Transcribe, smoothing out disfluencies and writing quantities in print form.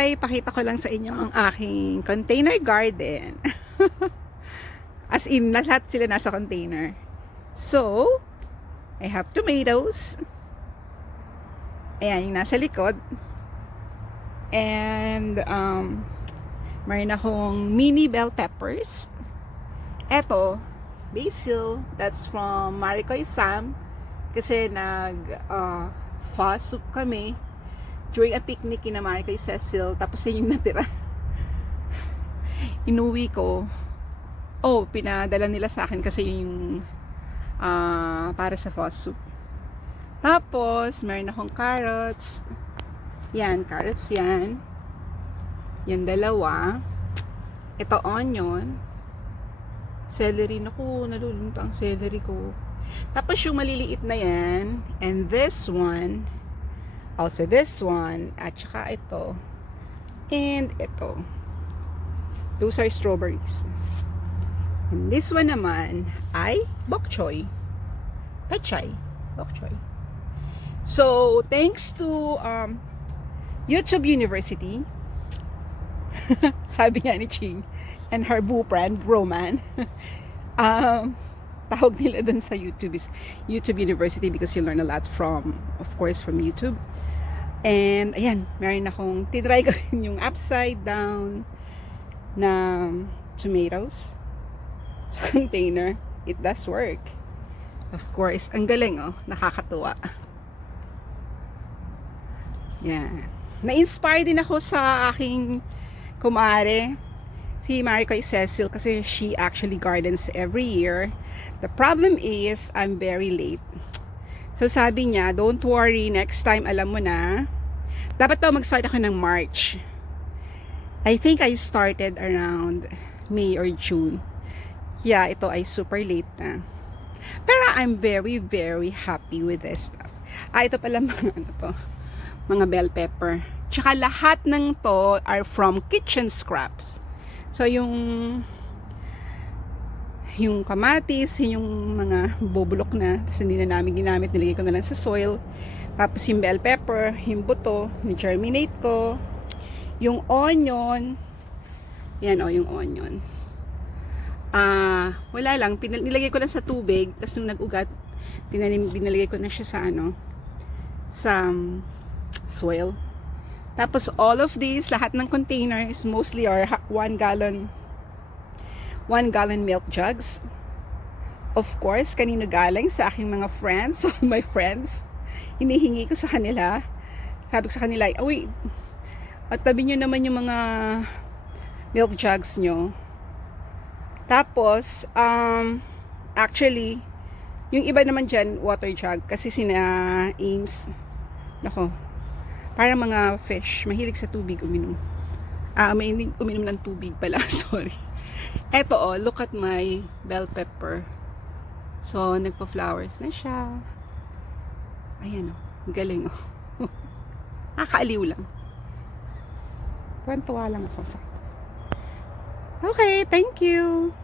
Hi! Pakita ko lang sa inyo ang aking container garden. As in, lahat sila nasa container. So, I have tomatoes. Ayan, yung nasa likod. And, mayroon akong mini bell peppers. Eto, basil. That's from Maricoy Sam. Kasi pho soup kami during a picnic kina Maricoy Cecil. Tapos yun yung natira. Inuwi ko. Oh, pinadala nila sa akin kasi yun yung para sa pho soup. Tapos, meron akong carrots. Yan, carrots yan. Yan, dalawa. Ito, onion. Celery. Naku, nalulunta ang celery ko. Tapos, yung maliliit na yan. And this one. Also, this one. At saka ito. And ito. Those are strawberries. And this one naman ay bok choy. Pechay. Bok choy. So, thanks to YouTube University, sabi nga ni Ching, and her boo friend, Roman, tawag nila dun sa YouTube is YouTube University because you learn a lot from, of course, from YouTube. And, ayan, meron akong, tinry ko rin yung upside down na tomatoes sa container. It does work. Of course, ang galing, oh, nakakatuwa. Yan. Na-inspire din ako sa aking kumare, si Maricoy Cecil, kasi she actually gardens every year. The problem is, I'm very late. So sabi niya, don't worry, next time alam mo na. Dapat daw mag-start ako ng March. I think I started around May or June. Yeah, ito ay super late na. Pero I'm very, very happy with this stuff. Ito pala mga ano to, mga bell pepper. Tsaka lahat ng to are from kitchen scraps. So yung kamatis, yung mga bubulok na, tapos hindi na namin ginamit, nilagay ko na lang sa soil. Tapos yung bell pepper, yung buto, ni-germinate ko. Yung onion, yan o, yung onion. Wala lang, nilagay ko lang sa tubig, tapos nung nag-ugat, dinalagay ko na siya sa sa soil. Tapos all of these, lahat ng containers, mostly are 1 gallon milk jugs. Of course, kanino galing? Sa aking mga friends, all my friends. Hinihingi ko sa kanila. Sabi ko sa kanila, uy, at tabi nyo naman yung mga milk jugs nyo. Tapos, actually, yung iba naman dyan, water jug. Kasi sina Ames, nako, para mga fish, mahilig sa tubig uminom. Mahilig uminom ng tubig pala, sorry. Eto oh, look at my bell pepper. So, nagpa-flowers na siya. Ayan oh, galing oh. Nakakaaliw lang. Tuwan-tuwa lang ako sa. Okay, thank you.